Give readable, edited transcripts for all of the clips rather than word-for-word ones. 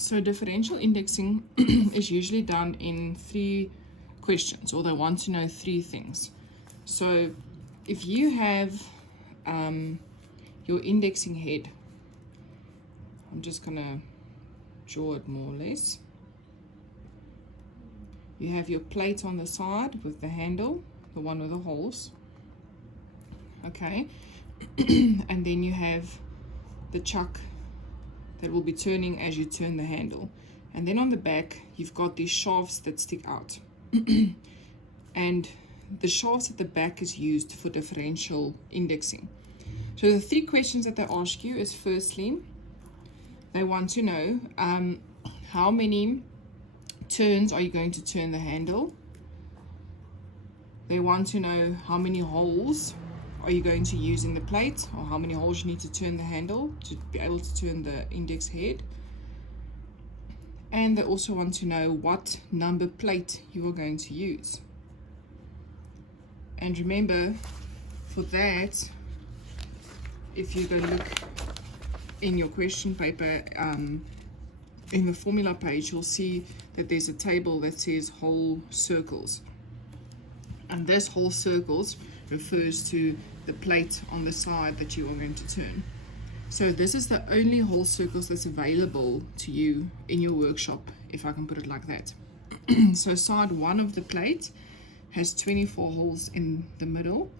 So differential indexing is usually done in 3 questions, or they want to know 3 things. So if you have your indexing head, I'm just going to draw it more or less. You have your plate on the side with the handle, the one with the holes. Okay, and then you have the chuck that will be turning as you turn the handle. And then on the back, you've got these shafts that stick out. And the shafts at the back is used for differential indexing. So the 3 questions that they ask you is, firstly, they want to know how many turns are you going to turn the handle. They want to know how many holes are you going to use in the plate, or how many holes you need to turn the handle to be able to turn the index head. And they also want to know what number plate you are going to use. And remember, for that, if you go look in your question paper, in the formula page, you'll see that there's a table that says whole circles. And this whole circles refers to the plate on the side that you are going to turn. So this is the only whole circles that's available to you in your workshop, if I can put it like that. So side 1 of the plate has 24 holes in the middle.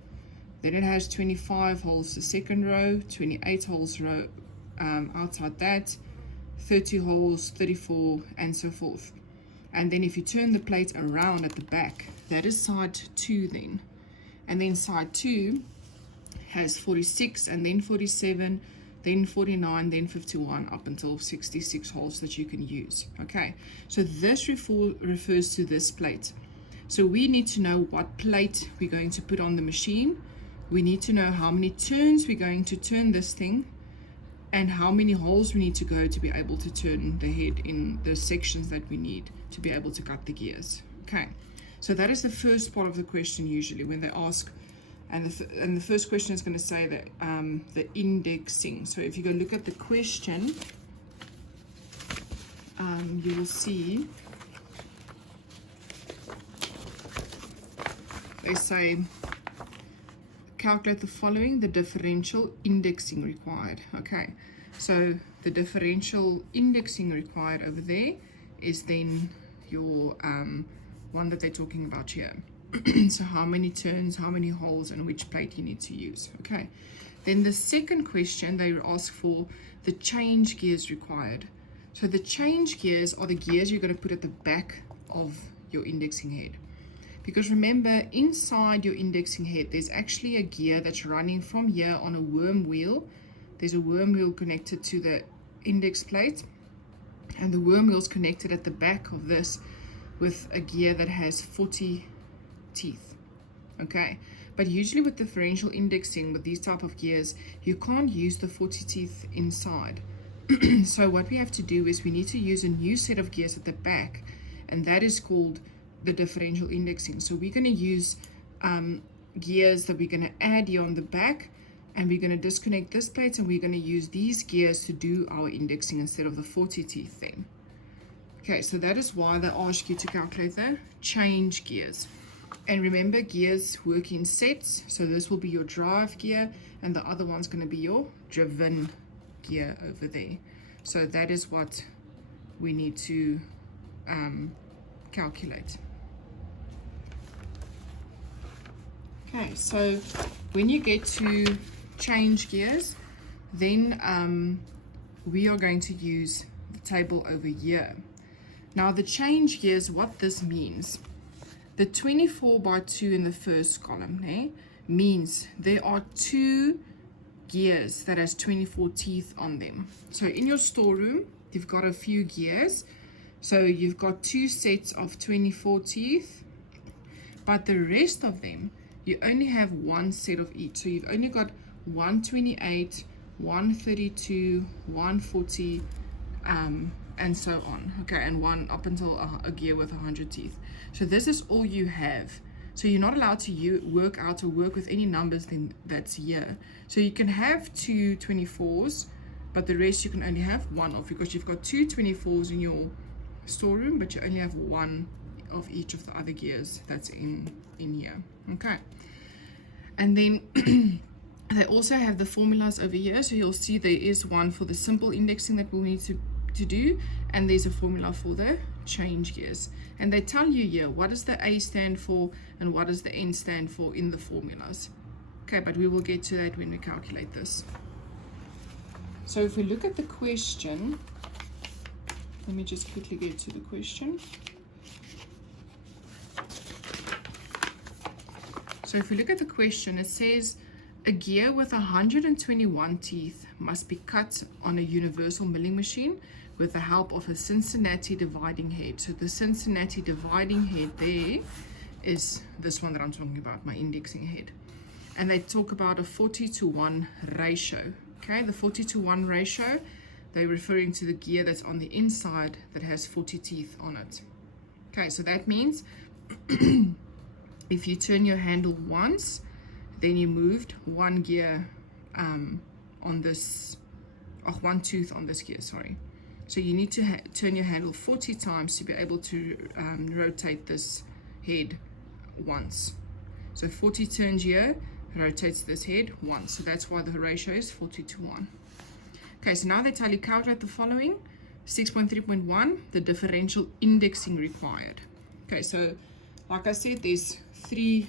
Then it has 25 holes the second row, 28 holes row outside that, 30 holes, 34, and so forth. And then if you turn the plate around at the back, that is side 2 then. And then side 2 has 46, and then 47, then 49, then 51, up until 66 holes that you can use. Okay, so this refers to this plate. So we need to know what plate we're going to put on the machine. We need to know how many turns we're going to turn this thing, and how many holes we need to go to be able to turn the head in the sections that we need to be able to cut the gears. Okay, so that is the first part of the question usually when they ask, and the first question is going to say that the indexing. So if you go look at the question, you will see they say calculate the following, the differential indexing required. Okay, so the differential indexing required over there is then your one that they're talking about here. So how many turns, how many holes, and which plate you need to use. Okay, then the second question, they ask for the change gears required. So the change gears are the gears you're going to put at the back of your indexing head. Because remember, inside your indexing head, there's actually a gear that's running from here on a worm wheel. There's a worm wheel connected to the index plate, and the worm wheel is connected at the back of this with a gear that has 40 teeth. Okay, but usually with differential indexing, with these type of gears, you can't use the 40 teeth inside. So what we have to do is we need to use a new set of gears at the back, and that is called the differential indexing. So we're going to use gears that we're going to add here on the back, and we're going to disconnect this plate, and we're going to use these gears to do our indexing instead of the 40 teeth thing. Okay, so that is why they ask you to calculate the change gears. And remember, gears work in sets, so this will be your drive gear, and the other one's going to be your driven gear over there. So that is what we need to calculate. Okay, so when you get to change gears, then we are going to use the table over here. Now the change gears, what this means, the 24 by 2 in the first column means there are 2 gears that has 24 teeth on them. So in your storeroom, you've got a few gears. So you've got 2 sets of 24 teeth, but the rest of them, you only have 1 set of each. So you've only got 128, 132, 140, and so on. Okay, and one up until a gear with 100 teeth. So this is all you have. So you're not allowed to work out or work with any numbers that's here. So you can have 2 24s, but the rest you can only have one of, because you've got two 24s in your storeroom, but you only have one of each of the other gears that's in here. Okay, and then they also have the formulas over here, so you'll see there is one for the simple indexing that we'll need to do, and there's a formula for the change gears, and they tell you here what does the A stand for and what does the N stand for in the formulas. Okay, but we will get to that when we calculate this. So if we look at the question, let me just quickly get to the question. So if we look at the question, it says a gear with 121 teeth must be cut on a universal milling machine with the help of a Cincinnati dividing head. So the Cincinnati dividing head there is this one that I'm talking about, my indexing head. And they talk about a 40:1 ratio. Okay, the 40:1 ratio, they're referring to the gear that's on the inside that has 40 teeth on it. Okay, so that means if you turn your handle once, then you moved one gear on this, one tooth on this gear, sorry. So you need to turn your handle 40 times to be able to rotate this head once. So 40 turns here, rotates this head once. So that's why the ratio is 40:1. Okay, so now they tell you calculate the following. 6.3.1, the differential indexing required. Okay, so like I said, there's three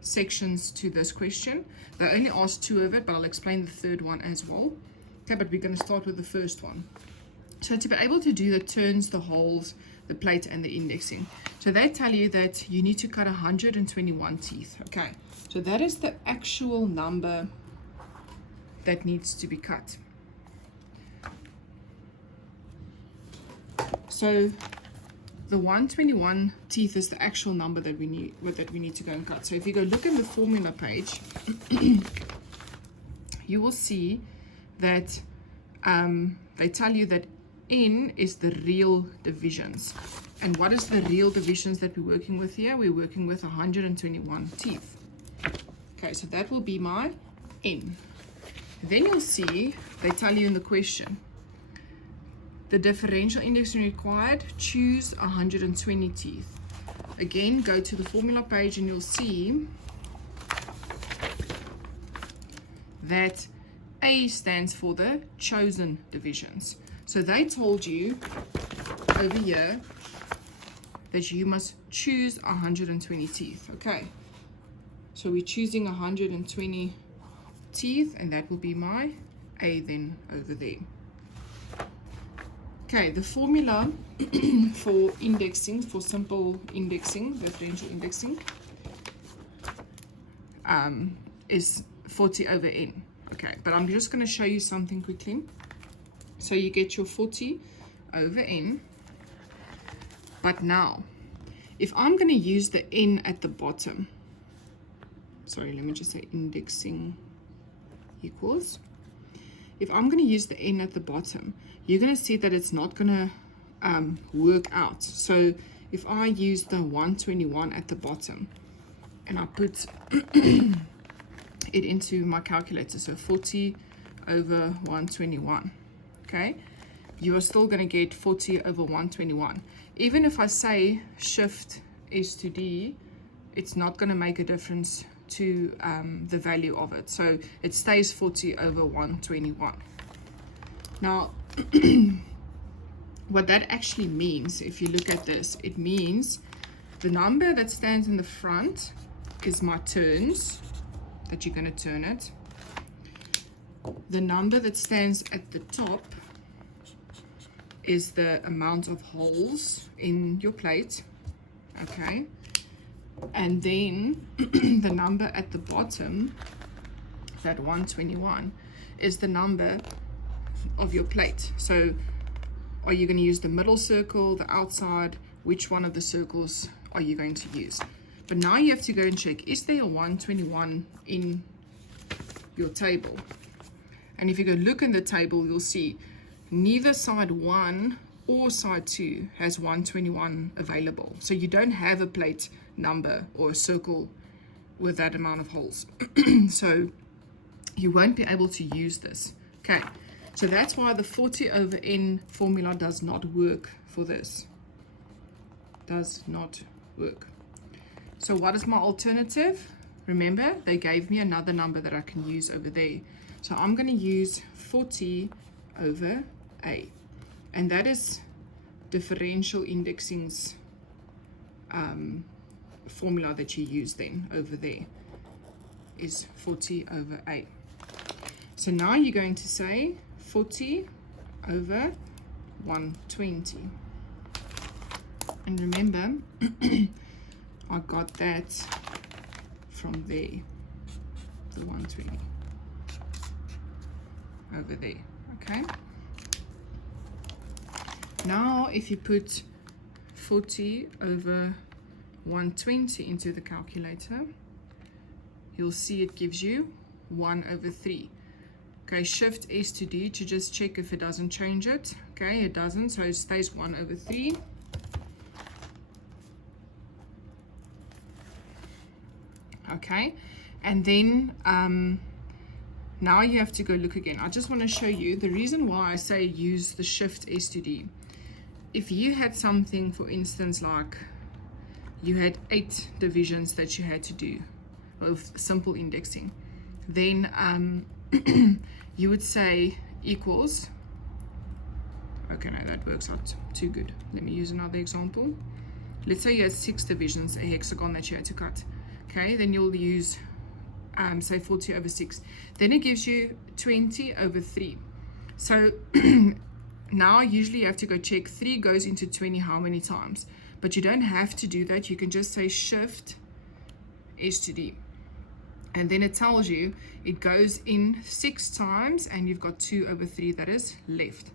sections to this question. They only asked two of it, but I'll explain the third one as well. Okay, but we're going to start with the first one. So to be able to do the turns, the holes, the plate, and the indexing, so they tell you that you need to cut 121 teeth. Okay, so that is the actual number that needs to be cut. So the 121 teeth is the actual number that we need to go and cut. So if you go look in the formula page, you will see that they tell you that N is the real divisions. And what is the real divisions that we're working with here? We're working with 121 teeth. Okay, so that will be my N. Then you'll see they tell you in the question, the differential indexing required, choose 120 teeth. Again, go to the formula page and you'll see that A stands for the chosen divisions. So they told you over here that you must choose 120 teeth. Okay, so we're choosing 120 teeth, and that will be my A then over there. Okay, the formula for indexing, for simple indexing, differential indexing, is 40/n. Okay, but I'm just going to show you something quickly. So you get your 40/n, but now, if I'm going to use the n at the bottom, sorry, let me just say indexing equals. If I'm going to use the n at the bottom, you're going to see that it's not going to work out. So if I use the 121 at the bottom and I put it into my calculator, so 40/121, okay, you are still going to get 40/121. Even if I say shift S to D, it's not going to make a difference to the value of it. So it stays 40/121. Now, what that actually means, if you look at this, it means the number that stands in the front is my turns, that you're going to turn it. The number that stands at the top is the amount of holes in your plate, okay? And then the number at the bottom, that 121, is the number of your plate. So are you going to use the middle circle, the outside? Which one of the circles are you going to use? But now you have to go and check, is there a 121 in your table? And if you go look in the table, you'll see neither side 1 or side 2 has 121 available. So you don't have a plate number or a circle with that amount of holes. So you won't be able to use this. Okay, So that's why the 40 over n formula does not work for this. Does not work. So what is my alternative? Remember, they gave me another number that I can use over there. So I'm going to use 40 over a. And that is differential indexing's formula that you use then over there is 40 over a. So now you're going to say 40 over 120. And remember, I got that from there, the 120 over there, okay? Now if you put 40 over 120 into the calculator, you'll see it gives you 1 over 3. Okay, shift S to D to just check if it doesn't change it. Okay, it doesn't, so it stays 1 over 3. Okay, and then now you have to go look again. I just want to show you the reason why I say use the shift S to D. If you had something, for instance, like you had 8 divisions that you had to do with simple indexing, then you would say equals, okay, no, that works out too good. Let me use another example. Let's say you had 6 divisions, a hexagon that you had to cut. Okay, then you'll use, say 40 over 6. Then it gives you 20 over 3. So now usually you have to go check 3 goes into 20 how many times. But you don't have to do that. You can just say shift S to D. And then it tells you it goes in 6 times and you've got 2 over 3 that is left.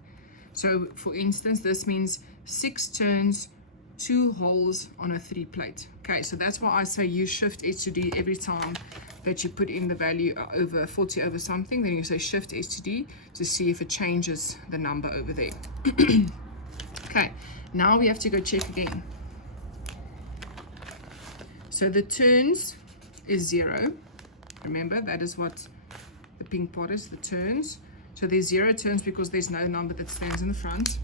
So for instance, this means 6 turns, 2 holes on a 3 plate. Okay, so that's why I say use shift S to D every time that you put in the value over 40 over something. Then you say shift S to D to see if it changes the number over there. Okay, now we have to go check again. So the turns is 0. Remember, that is what the pink part is, the turns. So there's 0 turns because there's no number that stands in the front.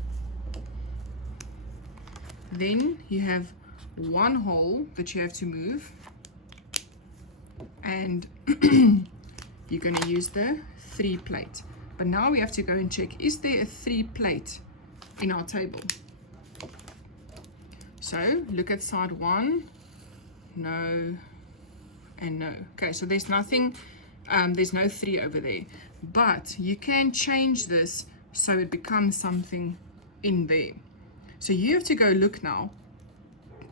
Then you have 1 hole that you have to move, and you're going to use the 3 plate. But now we have to go and check, is there a 3 plate in our table? So look at side 1, no, and no. Okay, so there's nothing, there's no 3 over there. But you can change this so it becomes something in there. So you have to go look now.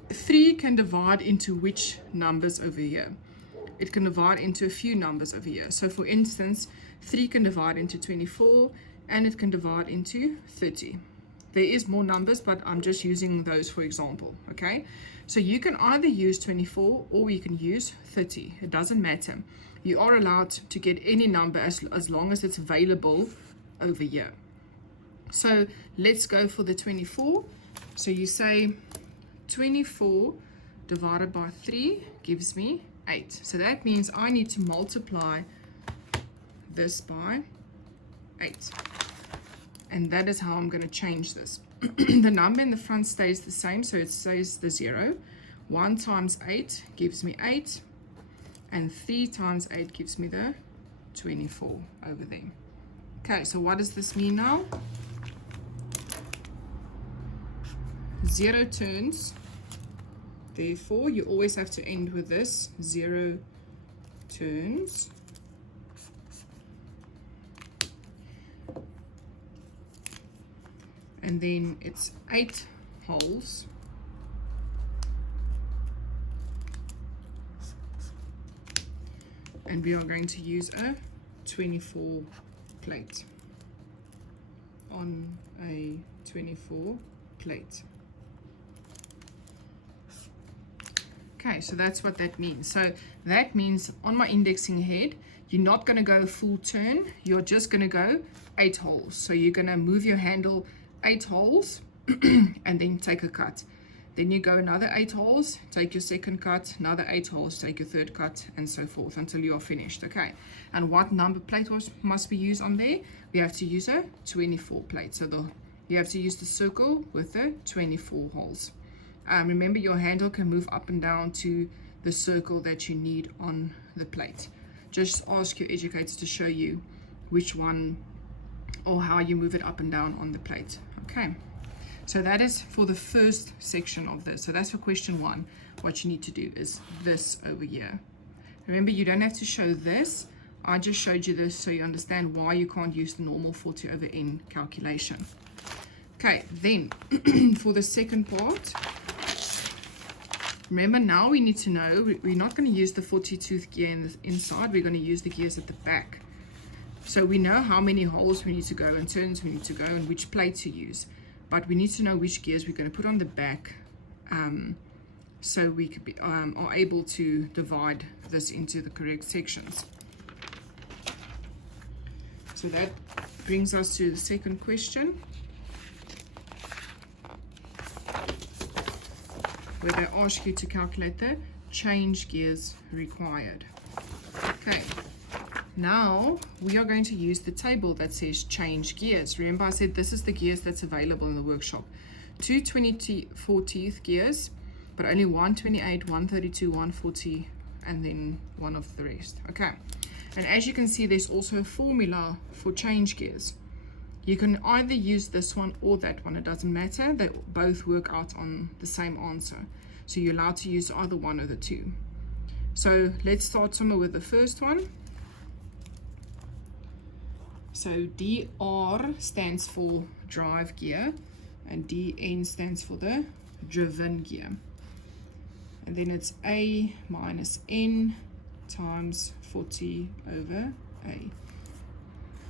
3 can divide into which numbers over here? It can divide into a few numbers over here. So for instance, 3 can divide into 24 and it can divide into 30. There is more numbers, but I'm just using those for example, okay? So you can either use 24 or you can use 30. It doesn't matter. You are allowed to get any number as long as it's available over here. So let's go for the 24. So you say 24 divided by 3 gives me 8. So that means I need to multiply this by 8. And that is how I'm going to change this. The number in the front stays the same, so it stays the 0. 1 times 8 gives me 8. And 3 times 8 gives me the 24 over there. Okay, so what does this mean now? 0 turns. Therefore, you always have to end with this, 0 turns. And then it's 8 holes. And we are going to use a 24 plate on a 24 plate. Okay, so that's what that means. So that means on my indexing head, you're not going to go full turn. You're just going to go 8 holes. So you're going to move your handle 8 holes and then take a cut. Then you go another 8 holes, take your second cut, another 8 holes, take your third cut, and so forth until you are finished. Okay, and what number plate must be used on there? We have to use a 24 plate. So you have to use the circle with the 24 holes. Remember, your handle can move up and down to the circle that you need on the plate. Just ask your educator to show you which one or how you move it up and down on the plate. Okay, so that is for the first section of this. So that's for question 1. What you need to do is this over here. Remember, you don't have to show this. I just showed you this so you understand why you can't use the normal 40 over n calculation. Okay, then for the second part, remember, now we need to know we're not going to use the 40 tooth gear in the inside. We're going to use the gears at the back. So we know how many holes we need to go and turns we need to go and which plate to use. But we need to know which gears we're going to put on the back, so we could are able to divide this into the correct sections. So that brings us to the second question, where they ask you to calculate the change gears required. Okay, now we are going to use the table that says change gears. Remember, I said this is the gears that's available in the workshop. 2 24 teeth gears, but only 128, 132, 140, and then one of the rest. Okay, and as you can see, there's also a formula for change gears. You can either use this one or that one, it doesn't matter. They both work out on the same answer. So you're allowed to use either one of the two. So let's start somewhere with the first one. So DR stands for drive gear and DN stands for the driven gear. And then it's A minus N times 40 over A.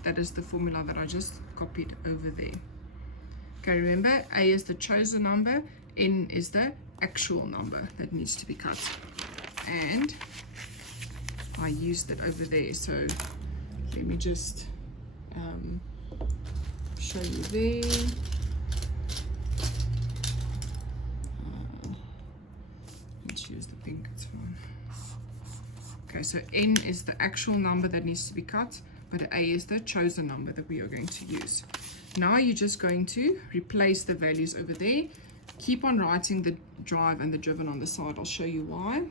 That is the formula that I just copied over there. Okay, remember, A is the chosen number, N is the actual number that needs to be cut. And I used it over there, so let me just show you there. Let's use the pink, it's fine. Okay, so N is the actual number that needs to be cut, but A is the chosen number that we are going to use. Now you're just going to replace the values over there. Keep on writing the drive and the driven on the side. I'll show you why.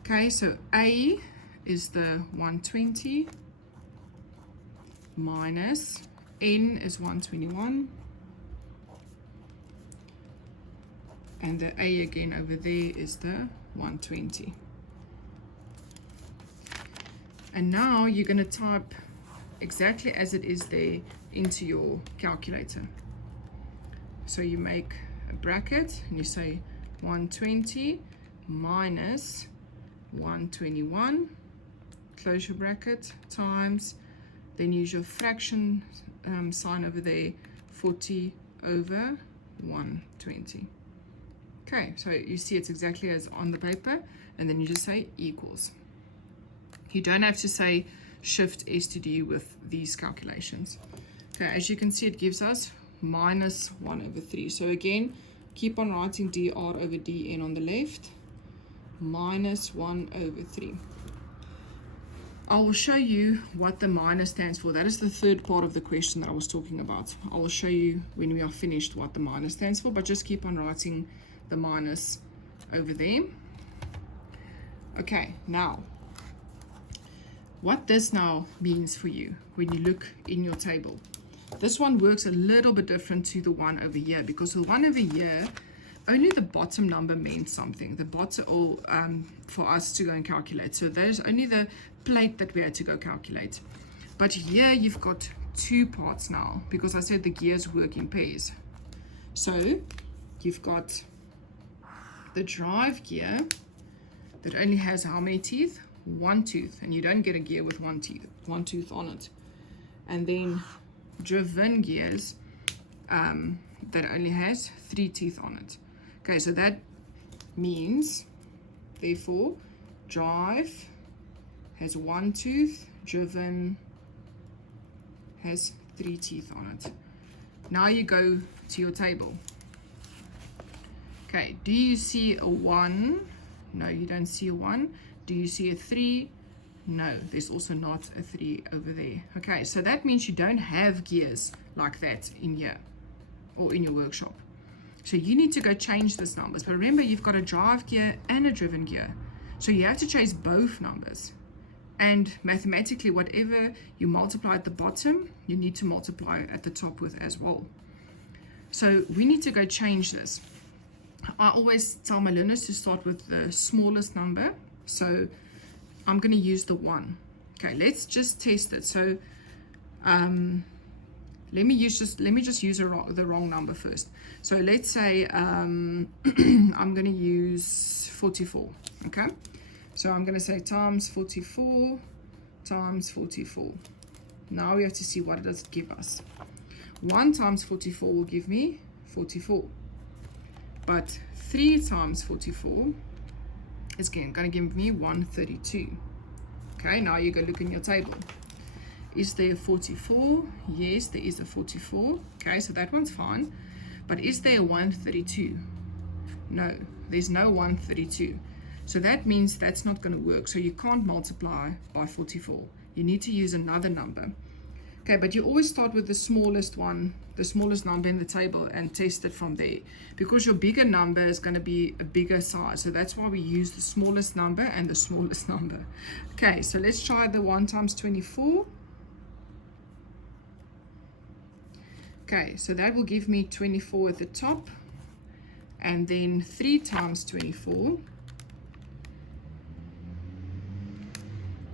Okay, so A is the 120 minus N is 121. And the A again over there is the 120. And now you're going to type exactly as it is there into your calculator. So you make a bracket and you say 120 minus 121, close your bracket, times, then use your fraction sign over there, 40 over 120. Okay, so you see it's exactly as on the paper, and then you just say equals. You don't have to say shift S to D with these calculations. Okay, as you can see, it gives us minus 1 over 3. So again, keep on writing dr over dn on the left, minus 1 over 3. I will show you what the minus stands for. That is the third part of the question that I was talking about. I will show you when we are finished what the minus stands for, but just keep on writing the minus over there. Okay, now what this now means for you when you look in your table. This one works a little bit different to the one over here, because the one over here, only the bottom number meant something. The bottom, or for us to go and calculate. So there's only the plate that we had to go calculate. But here you've got two parts now, because I said the gears work in pairs. So you've got the drive gear that only has how many teeth? One tooth, and you don't get a gear with one tooth on it. And then driven gears that only has 3 teeth on it. Okay, so that means, therefore, drive has 1 tooth, driven has 3 teeth on it. Now you go to your table. Okay, do you see a 1? No, you don't see a 1. Do you see a 3? No, there's also not a 3 over there. Okay, so that means you don't have gears like that in here or in your workshop. So you need to go change these numbers. But remember, you've got a drive gear and a driven gear. So you have to change both numbers. And mathematically, whatever you multiply at the bottom, you need to multiply at the top with as well. So we need to go change this. I always tell my learners to start with the smallest number. So I'm going to use the 1. Okay, let's just test it. So let me just use the wrong number first. So let's say I'm going to use 44. Okay, so I'm going to say times 44 times 44. Now we have to see what does it give us. 1 times 44 will give me 44. But 3 times 44 is going to give me 132. Okay, now you go look in your table. Is there a 44? Yes, there is a 44. Okay, so that one's fine. But is there a 132? No, there's no 132. So that means that's not going to work. So you can't multiply by 44. You need to use another number. Okay, but you always start with the smallest one, the smallest number in the table, and test it from there. Because your bigger number is going to be a bigger size. So that's why we use the smallest number and the smallest number. Okay, so let's try the 1 times 24. Okay, so that will give me 24 at the top. And then 3 times 24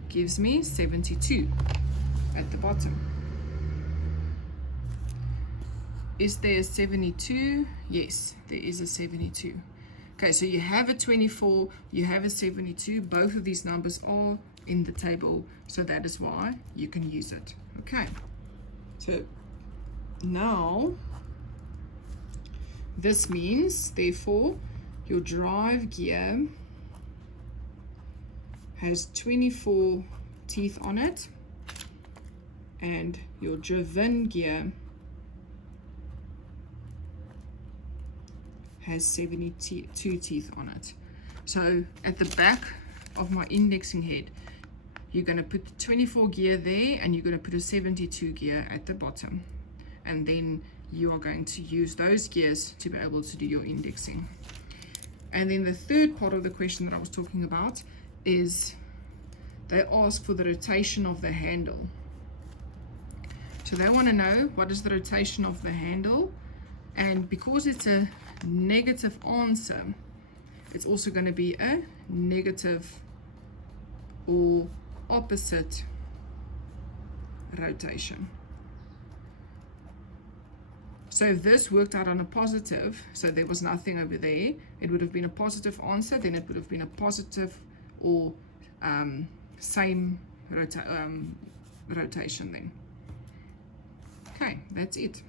gives me 72 at the bottom. Is there a 72? Yes, there is a 72. Okay, so you have a 24, you have a 72. Both of these numbers are in the table, so that is why you can use it. Okay, so now this means, therefore, your drive gear has 24 teeth on it, and your driven gear has 72 teeth on it. So at the back of my indexing head, you're going to put the 24 gear there, and you're going to put a 72 gear at the bottom. And then you are going to use those gears to be able to do your indexing. And then the third part of the question that I was talking about is they ask for the rotation of the handle. So they want to know what is the rotation of the handle, and because it's a negative answer, it's also going to be a negative or opposite rotation. So if this worked out on a positive, so there was nothing over there, it would have been a positive answer, then it would have been a positive or same rotation then. Okay, that's it.